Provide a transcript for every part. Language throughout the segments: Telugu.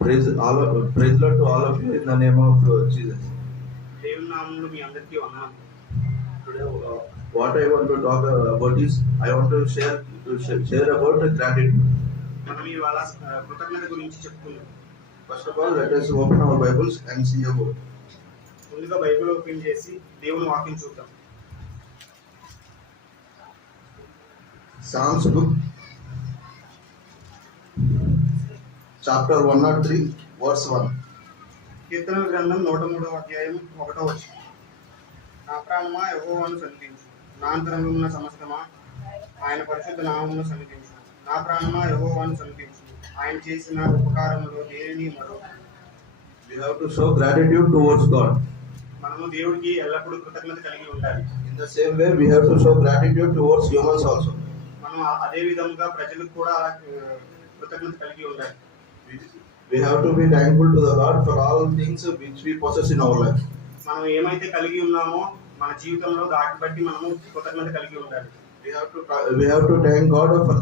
Praise Lord to all of you in the name of Jesus. దేవుని నామములో మీ అందరికీ వందనాలు. Today, what I want to talk about is I want to share about gratitude. మనం ఇవాళ కృతజ్ఞత గురించి చెప్పుకుందాం. First of all, let us open our Bibles and see about. ముందుగా బైబిల్ ఓపెన్ చేసి దేవుని వాక్యం చూద్దాం. Psalms book, chapter 103, verse 1. కీర్తనల గ్రంథం 103వ అధ్యాయం 1వ వచనం. నా ప్రాణమా యెహోవాను సన్నిధించు, నా అంతరంగమున్న సమస్తమా ఆయన పరిశుద్ధ నామమును సన్నిధించు. నా ప్రాణమా యెహోవాను సన్నిధించు, ఆయన చేసిన ఉపకారములో దేనిని మరో. We have to show gratitude towards God. మనము దేవుడికి ఎల్లప్పుడూ కృతజ్ఞత కలిగి ఉండాలి. In the same way, we have to show gratitude towards humans also. మనం అదే విధంగా ప్రజలకు కూడా కృతజ్ఞత కలిగి ఉండాలి. We have to be thankful to the God for all things which we possess in our life. మనం ఏమైతే కలిగి ఉన్నామో మన జీవితంలో దాటి బట్టి మనము కృతజ్ఞత కలిగి ఉండాలి. We have to thank God for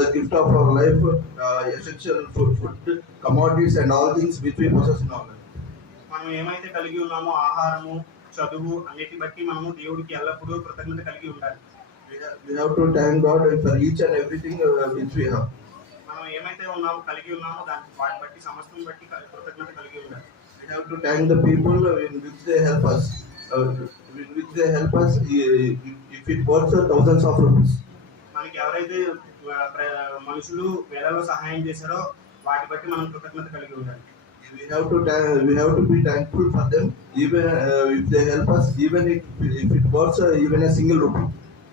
the gift of our life, essential food, commodities and all things which we possess in our life. మనం ఏమైతే కలిగి ఉన్నామో ఆహారము, చదువు అన్నిటి బట్టి మనము దేవుడికి ఎల్లప్పుడూ కృతజ్ఞత కలిగి ఉండాలి. We have to thank God for each and everything which we have. మనం ఏమైతే ఉన్నామో కలిగి ఉన్నామో వాటి బట్టి సమస్తం బట్టి కృతజ్ఞత కలిగి ఉండాలి. We have to thank the people in which they help us. If it worth thousands of rupees. మనకి ఎవరైతే మనుషులు వేలలో సహాయం చేశారో వాటి బట్టి మనం కృతజ్ఞత కలిగి ఉండాలి. We have to be thankful for them, even if they help us, even if it worth even a single rupee.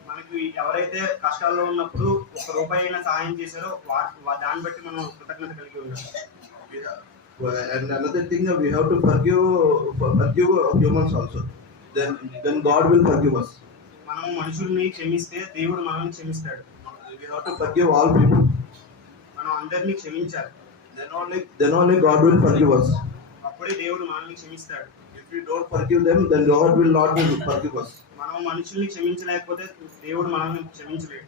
మనకి ఎవరైతే కష్టాల్లో ఉన్నప్పుడు ₹1 అయినా సహాయం చేశారో దాన్ని బట్టి మనం కృతజ్ఞత కలిగి ఉండాలి. And another thing, we have to forgive humans also. Then God will forgive us. మనం మనుషుల్ని క్షమిస్తే దేవుడు మనల్ని క్షమిస్తాడు. We have to forgive all people. మనం అందరినీ క్షమించాలి. Then only God will forgive us. అప్పుడే దేవుడు మనల్ని క్షమిస్తాడు. If we don't forgive them, then God will not forgive us. మనం మనుషుల్ని క్షమించలేకపోతే దేవుడు మనల్ని క్షమించలేడు.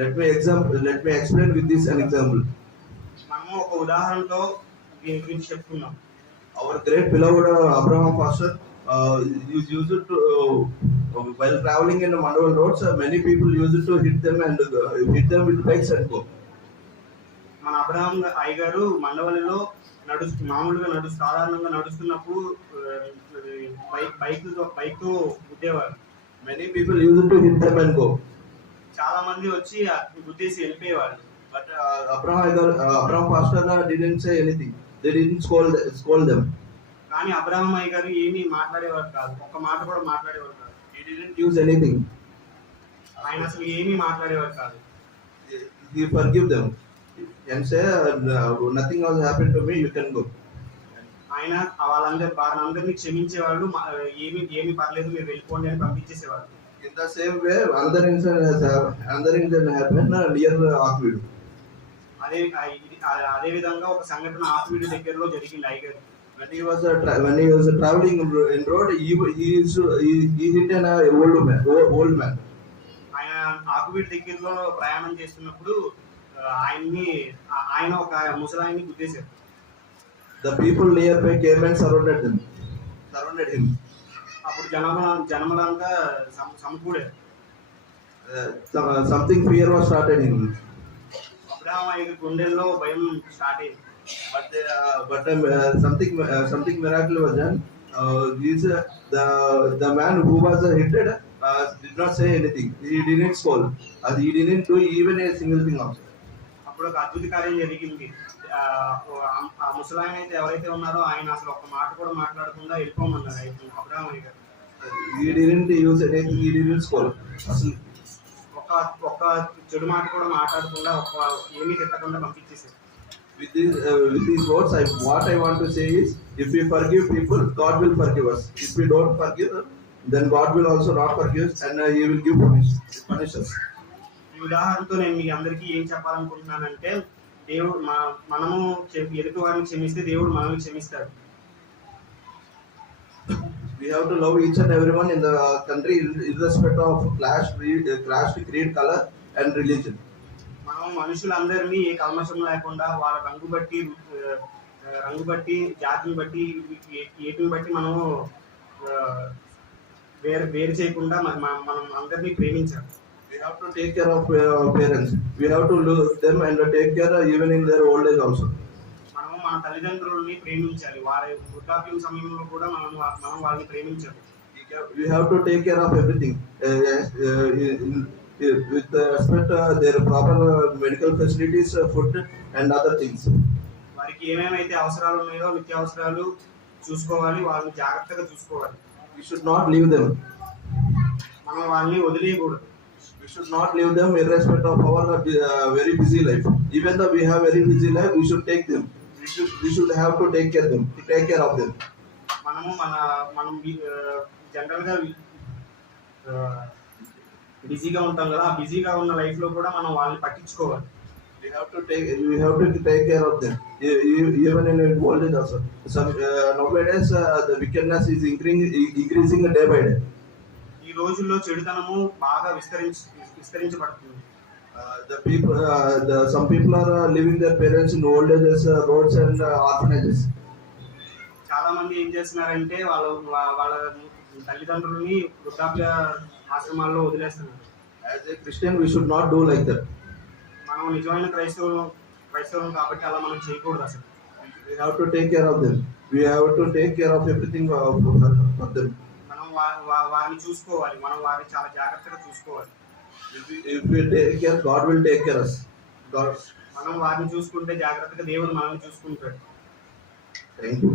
Let me explain with this an example. మనము ఒక ఉదాహరణతో దీని గురించి చెప్పుకుందాం. Our great beloved Abraham pastor used to while traveling in the Mandawal roads, many people used to hit them with bikes and go. మన అబ్రహాం అయ్యగారు మండవల్లిలో మామూలుగా సాధారణంగా నడుస్తున్నప్పుడు bike గుద్దేవారు. Many people used to hit them and go. చాలా మంది వచ్చి గుద్దేసి వెళ్ళిపోయేవారు. But Abraham pastor didn't say anything. They didn't scold them. కానీ అబ్రహాం అయ్యగారు ఏమీ మాట్లాడేవారు కాదు. ఒక్క మాట కూడా మాట్లాడేవారు కాదు. He didn't use anything. ఆయన అసలు ఏమీ మాట్లాడేవారు కాదు. He forgive them and say nothing has happened to me, you can go. ఆయన వారందరినీ క్షమించేవాళ్ళు. ఏమీ పర్లేదు మీరు వెళ్ళిపోండి అని పంపించేసేవారు. In the same way, another incident happened near Akvidu. అదే విధంగా ఒక సంఘటన ఆకువీడు దగ్గరలో జరిగింది అయ్యగారు. When he was traveling in road, he hit an old man. ఆయన ఆకువీడు దగ్గరలో ప్రయాణం చేస్తున్నప్పుడు ఆయన ఒక ముసలాయన్ని గుద్దేశారు. The people nearby came and surrounded him. అప్పుడు జనములంతా సమకూడారు. Something fear was started in him. Abraham అయ్యగారి గుండెల్లో భయం స్టార్ట్ అయింది. But something miracle was done. The man who was hit did not say anything. He didn't scold. He didn't do even a single thing also. అప్పుడు ఒక అద్భుత కార్యం జరిగింది. ఆ ముసలాయన అయితే ఎవరైతే ఉన్నారో ఆయన అసలు ఒక్క మాట కూడా మాట్లాడకుండా వెళ్ళిపోమన్నారు అబ్రహాం అయ్యగారు. He didn't use anything. He didn't scold. ఒక్క చెడు మాట కూడా మాట్లాడకుండా ఏమీ తిట్టకుండా పంపించేసారు. With these words, what I want to say is, if we forgive people, God will forgive us. If we don't forgive them, then God will also not forgive us, and He will punish us. ఈ ఉదాహరణతో నేను మీ అందరికీ ఏం చెప్పాలనుకుంటున్నానంటే, దేవుడు మనము ఎదుటి వారిని క్షమిస్తే దేవుడు మనల్ని క్షమిస్తాడు. We have to love each and everyone in the country, irrespective of class, creed, color, and religion. మనం మనుషులందరినీ ఏ కల్మషం లేకుండా వాళ్ళ రంగు బట్టి జాతిని బట్టి ఏటిని బట్టి మనం వేరు చేయకుండా మనం అందరినీ ప్రేమించాలి. We have to take care of our parents. We have to love them and take care even in their old age also. మనం మన తల్లిదండ్రులని ప్రేమించాలి. వారి వృద్ధాప్యం సమయంలో కూడా మనం వాళ్ళని ప్రేమించాలి. We have to take care of everything with respect their proper medical facilities, food and other things. వారికి ఏమేమైతే అవసరాలు ఉన్నాయో నిత్యావసరాలు చూసుకోవాలి, వాళ్ళని జాగ్రత్తగా చూసుకోవాలి. We should not leave them. మనం వాళ్ళని వదిలేయకూడదు. We should not leave them irrespective of our very busy life. Even though we have very busy life, we should take them. We should have to take care of them. మనం జనరల్ గా బిజీగా ఉంటాం కదా, ఆ బిజీగా ఉన్న లైఫ్ లో కూడా మనం వాళ్ళని పట్టించుకోవాలి. We have to take care of them even in old age also. Nowadays the wickedness is increasing day by day. ఈ రోజుల్లో చెడుతనము బాగా విస్తరించబడుతుంది. Some people are leaving their parents in old ages, roads and orphanages. చాలా మంది ఏం చేస్తున్నారంటే వాళ్ళ తల్లిదండ్రులని వృద్ధాప్య ఆశ్రమాల్లో వదిలేస్తున్నారు. As a Christian, we should not do like that. మనం నిజమైన క్రైస్తవులం కాబట్టి అలా మనం చేయకూడదు అసలు. We have to take care of them. We have to take care of everything for them. మనం వారిని చూసుకోవాలి, మనం వారిని చాలా జాగ్రత్తగా చూసుకోవాలి. If we take care, God will take care of us. మనం వారిని చూసుకుంటే జాగ్రత్తగా దేవుడు మనల్ని చూసుకుంటాడు. Thank you.